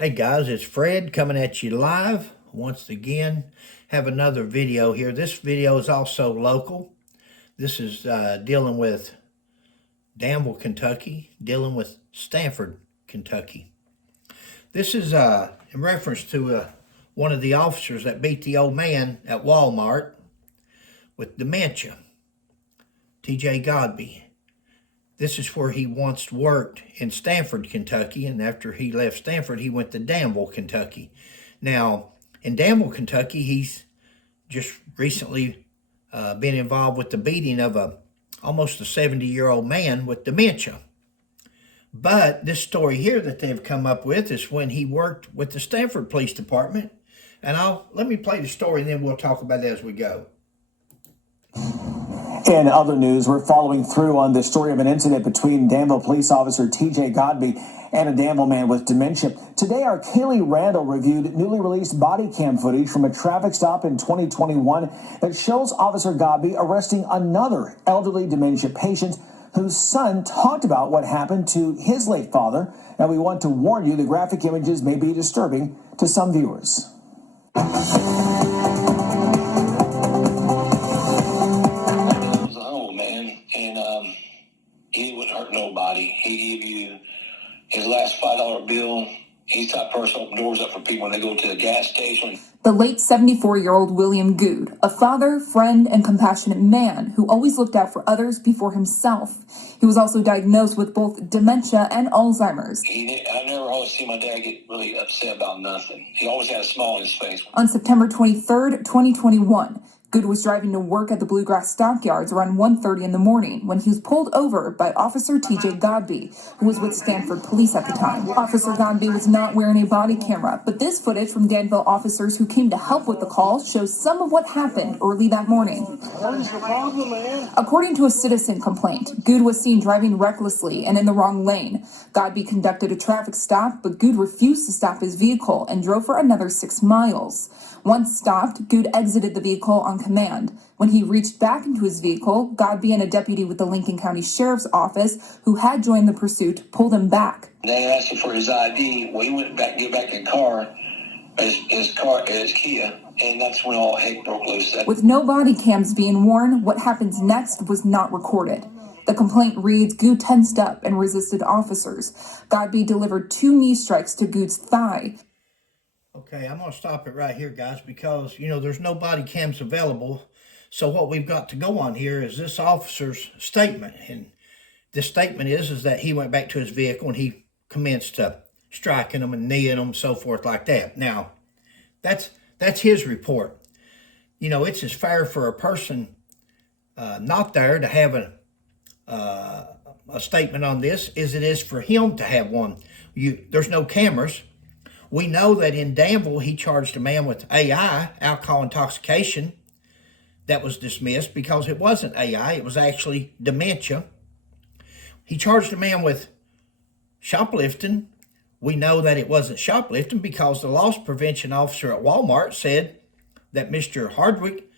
Hey guys, it's Fred coming at you live once again. Have another video here. This video is also local. This is dealing with Danville, Kentucky, dealing with Stanford, Kentucky. This is in reference to one of the officers that beat the old man at Walmart with dementia, T.J. Godby. This is where he once worked in Stanford, Kentucky, and after he left Stanford, he went to Danville, Kentucky. Now, in Danville, Kentucky, he's just recently been involved with the beating of almost a 70-year-old man with dementia. But this story here that they've come up with is when he worked with the Stanford Police Department. And let me play the story, and then we'll talk about it as we go. In other news, we're following through on the story of an incident between Danville Police Officer T.J. Godby and a Danville man with dementia. Today, our Kaylee Randall reviewed newly released body cam footage from a traffic stop in 2021 that shows Officer Godby arresting another elderly dementia patient whose son talked about what happened to his late father. Now, we want to warn you, the graphic images may be disturbing to some viewers. He wouldn't hurt nobody. He gave you his last $5 bill. He's the type of person who opens doors up for people when they go to the gas station. The late 74-year-old William Good, a father, friend, and compassionate man who always looked out for others before himself. He was also diagnosed with both dementia and Alzheimer's. I never always see my dad get really upset about nothing. He always had a smile on his face. On September 23rd, 2021, Good was driving to work at the Bluegrass Stockyards around 1:30 in the morning when he was pulled over by Officer T.J. Godby, who was with Stanford Police at the time. Officer Godby was not wearing a body camera, but this footage from Danville officers who came to help with the call shows some of what happened early that morning. What is your problem, man? According to a citizen complaint, Good was seen driving recklessly and in the wrong lane. Godby conducted a traffic stop, but Good refused to stop his vehicle and drove for another 6 miles. Once stopped, Good exited the vehicle on command. When he reached back into his vehicle, Godby and a deputy with the Lincoln County Sheriff's Office, who had joined the pursuit, pulled him back. They asked him for his ID. Well, he went back, get back in the car, his Kia, and that's when all heck broke loose. With no body cams being worn, what happens next was not recorded. The complaint reads, Good tensed up and resisted officers. Godby delivered 2 knee strikes to Good's thigh. Okay, I'm going to stop it right here, guys, because, there's no body cams available. So what we've got to go on here is this officer's statement. And the statement is that he went back to his vehicle and he commenced striking them and kneeing them, so forth like that. Now, that's his report. It's as fair for a person not there to have a statement on this as it is for him to have one. There's no cameras. We know that in Danville, he charged a man with AI, alcohol intoxication. That was dismissed because it wasn't AI, it was actually dementia. He charged a man with shoplifting. We know that it wasn't shoplifting because the loss prevention officer at Walmart said that Mr. Hardwick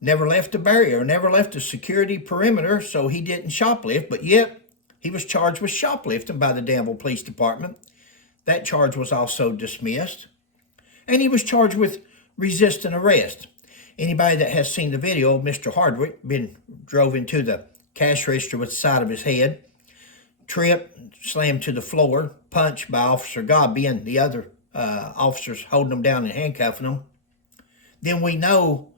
never left a barrier, never left a security perimeter, so he didn't shoplift, but yet he was charged with shoplifting by the Danville Police Department. That charge was also dismissed. And he was charged with resisting arrest. Anybody that has seen the video of Mr. Hardwick drove into the cash register with the side of his head, tripped, slammed to the floor, punched by Officer Godby and the other officers holding him down and handcuffing him. Then we know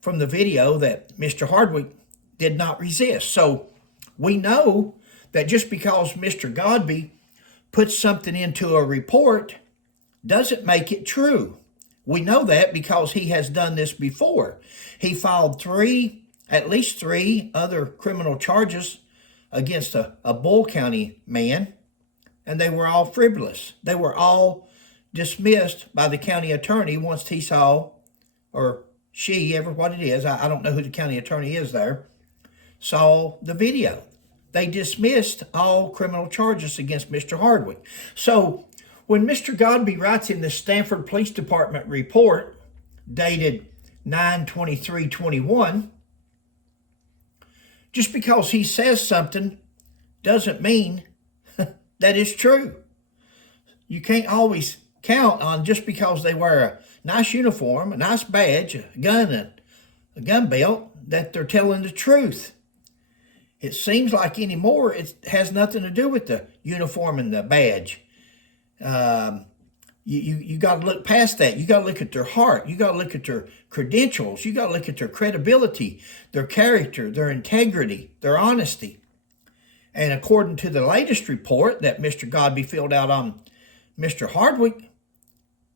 from the video that Mr. Hardwick did not resist. So we know that just because Mr. Godby put something into a report doesn't make it true. We know that because he has done this before. He filed at least three other criminal charges against a Bull County man, and they were all frivolous. They were all dismissed by the county attorney once he saw, or she, ever what it is, I don't know who the county attorney is there, saw the video. They dismissed all criminal charges against Mr. Hardwick. So when Mr. Godby writes in the Stanford Police Department report dated 9/23/21, just because he says something doesn't mean that is true. You can't always count on just because they wear a nice uniform, a nice badge, a gun, and a gun belt, that they're telling the truth. It seems like anymore it has nothing to do with the uniform and the badge. You got to look past that. You got to look at their heart. You got to look at their credentials. You got to look at their credibility, their character, their integrity, their honesty. And according to the latest report that Mr. Godby filled out on Mr. Hardwick,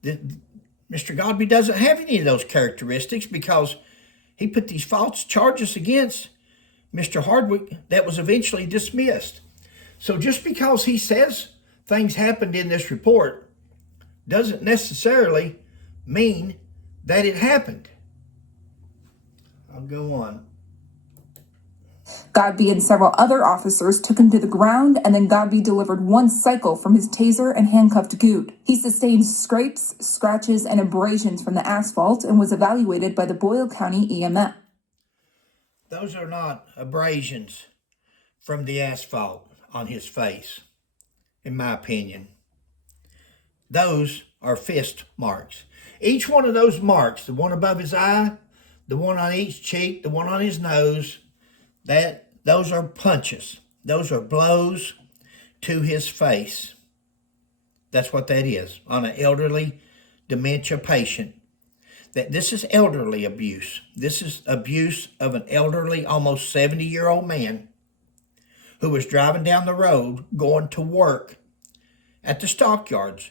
Mr. Godby doesn't have any of those characteristics because he put these false charges against Mr. Hardwick that was eventually dismissed. So just because he says things happened in this report doesn't necessarily mean that it happened. I'll go on. Godby and several other officers took him to the ground, and then Godby delivered one cycle from his taser and handcuffed Good. He sustained scrapes, scratches, and abrasions from the asphalt and was evaluated by the Boyle County EMS. Those are not abrasions from the asphalt on his face, in my opinion. Those are fist marks. Each one of those marks, the one above his eye, the one on each cheek, the one on his nose, those are punches. Those are blows to his face. That's what that is on an elderly dementia patient. This is elderly abuse. This is abuse of an elderly, almost 70-year-old man who was driving down the road going to work at the stockyards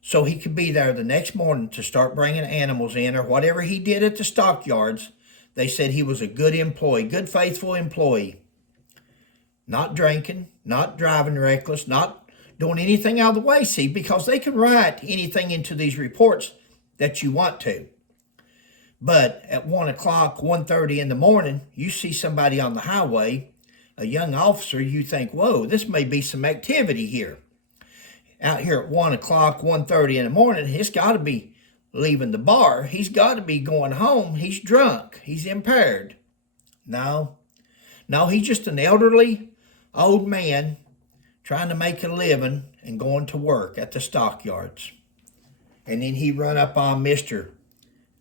so he could be there the next morning to start bringing animals in, or whatever he did at the stockyards. They said he was a good employee, good, faithful employee. Not drinking, not driving reckless, not doing anything out of the way, see, because they can write anything into these reports that you want to. But at 1 o'clock, 1:30 in the morning, you see somebody on the highway, a young officer, you think, whoa, this may be some activity here. Out here at 1 o'clock, 1:30 in the morning, he's got to be leaving the bar. He's got to be going home. He's drunk. He's impaired. No, he's just an elderly old man trying to make a living and going to work at the stockyards. And then he run up on Mr.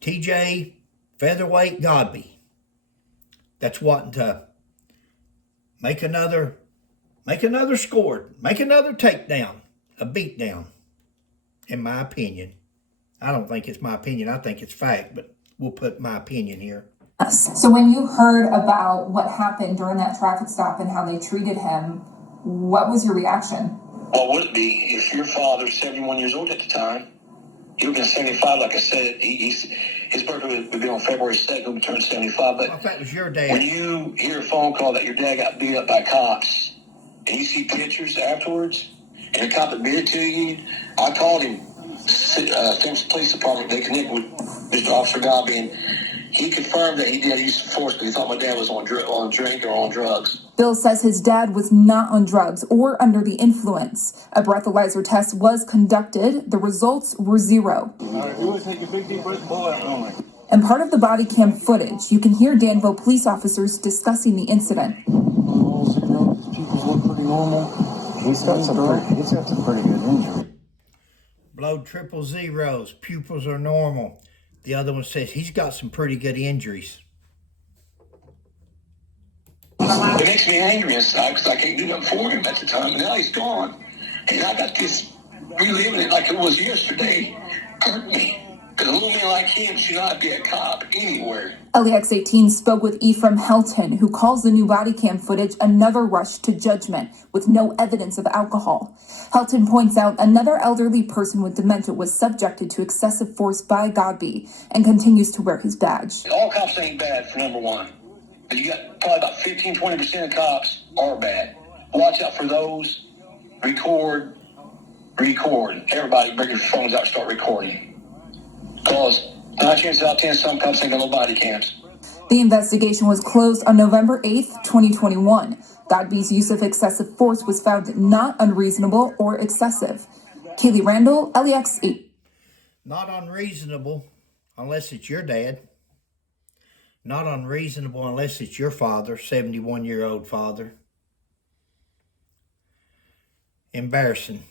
TJ Featherweight Godby. That's wanting to make another score, make another takedown, a beatdown, in my opinion. I don't think it's my opinion. I think it's fact, but we'll put my opinion here. So when you heard about what happened during that traffic stop and how they treated him, what was your reaction? What would it be if your father's 71 years old at the time? He would have been 75, like I said. His birthday would be on February 2nd. He would turn 75. But I thought it was your dad. when you hear a phone call that your dad got beat up by cops, and you see pictures afterwards, and the cop admitted to you, I called him. Stanford Police Department, they connected with Mr. Officer Godby, and he confirmed that he did use force, but he thought my dad was on drink or on drugs. Bill says his dad was not on drugs or under the influence. A breathalyzer test was conducted. The results were 0. All right, you want to take a big deep breath and blow out only. In part of the body cam footage, you can hear Danville police officers discussing the incident. All 0, his pupils look pretty normal. He's got some pretty good injury. Blow 000s, pupils are normal. The other one says he's got some pretty good injuries. It makes me angry inside because I can't do nothing for him at the time. And now he's gone. And I got this reliving it like it was yesterday. Hurt me. Because a little man like him should not be a cop anywhere. LEX 18 spoke with Ephraim Helton, who calls the new body cam footage another rush to judgment with no evidence of alcohol. Helton points out another elderly person with dementia was subjected to excessive force by Godby and continues to wear his badge. All cops ain't bad, for number one. But you got probably about 15-20% of cops are bad. Watch out for those. Record. Everybody bring your phones out and start recording. Because 9 chances out of 10, some cops ain't got no body cams. The investigation was closed on November 8th, 2021. Godby's use of excessive force was found not unreasonable or excessive. Kaylee Randall, LEX 8. Not unreasonable unless it's your dad. Not unreasonable unless it's your father, 71-year-old father. Embarrassing.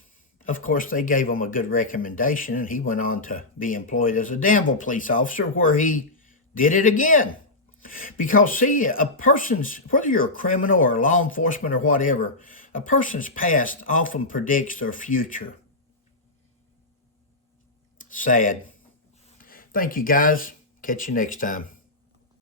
Of course, they gave him a good recommendation, and he went on to be employed as a Danville police officer, where he did it again. Because, see, a person's, whether you're a criminal or law enforcement or whatever, a person's past often predicts their future. Sad. Thank you, guys. Catch you next time.